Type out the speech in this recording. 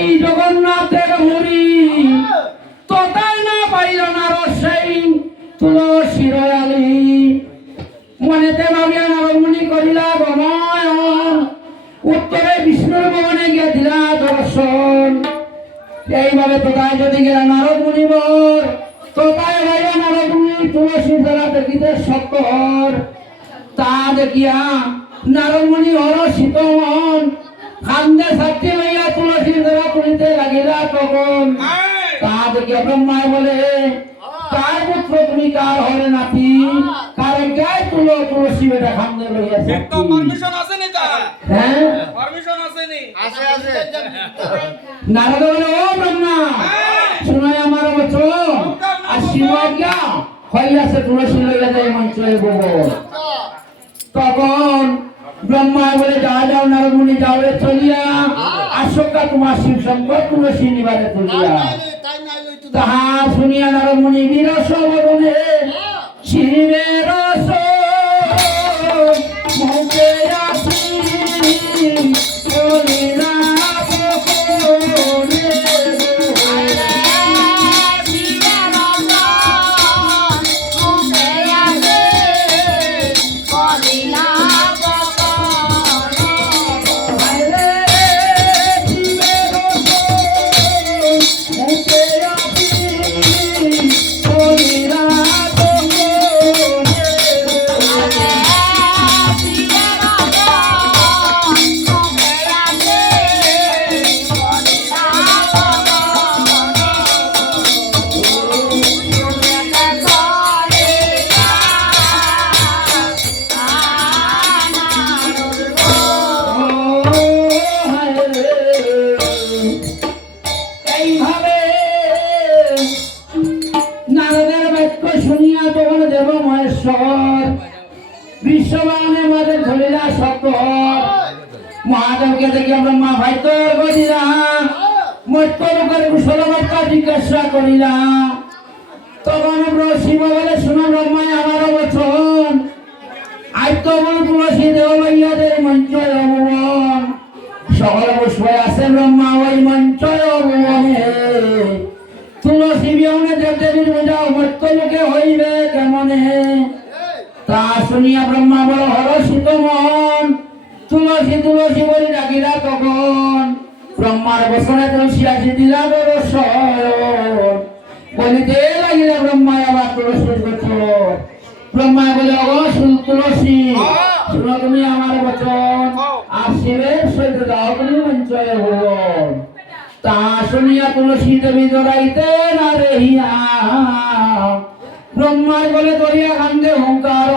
এই জগন্নাথের মুড়ি তোতাই না পাইল না রসেই তুলসী রয়ালি মনেতে ভাবিয়া নারদমুনি করিলা গমন উত্তরে বিষ্ণুর ভবনে গিয়া দিলা দর্শন এইভাবে তোতায় যদি গেলা নারদমুনি বর তোতায় ভাইয়া নারদমুনি তুলসী দ্বারা দেখিতে সত্তর তা দেখিয়া নারদমুনি হরষিত মন খান্দে সাক্ষী লইয়া তুলসী দ্বারা তুলিতে লাগিলা তখন তা দেখিয়া ব্রহ্মায় বলে কার পুত্র তুমি কার হরে নাতি কারে গায় তুলো তুলসী বেটা খান্দে লইয়া একটা পারমিশন আছে নি তা হ্যাঁ পারমিশন আছে নি আছে আছে নারদ বলে ও ব্রহ্মা শুনাই আমার বচন আর শিবজ্ঞা হইয়াছে তুলসী লইয়া যায় মঞ্চে গোবর তখন ব্রহ্মা বলে যাও নারদমুনি যাও রে চলিয়া আশঙ্কা তোমার শিব শঙ্কর তুলসী নিবারে তুলিয়া তাহা শুনিয়া নারদমুনি বিরস বদনে শিবের রস মুখে আসি বলিলা গোপনে মহাদেবকে দেখে ব্রহ্মা ভাই তোর করিলা মৃত্যুর কুশলবার্তা জিজ্ঞাসা করিলা তখন শিব বলে শুনো ব্রহ্মায় আমার বচন আজ তো বল তুলসী দেহ লইয়া দে মঞ্চ ভুবন সকল পুষ্পে আছে ব্রহ্মা ওই মঞ্চ ভুবনে তুলসী বিহনে দেব দেবীর বোঝাও মৃত্যুলোকে হইবে কেমনে তা শুনিয়া ব্রহ্মা বল হরষিত মন তুলসী তুলসী বলি ডাকিলা তখন ব্রহ্মার বসনে তুলসী আসি দিলা দর্শন বলিতে লাগিলা ব্রহ্মায় আবার তুলসী বচন ব্রহ্মায় বলে তুলসী শুনো তুমি আমার বচন আর শিবের সহিত দাও তুমি মঞ্চয়ে ভুবন তা শুনিয়া তুলসী দেবী জড়াইতে না রেহিয়া ব্রহ্মায় বলে দরিয়া কান্দে হুঙ্কার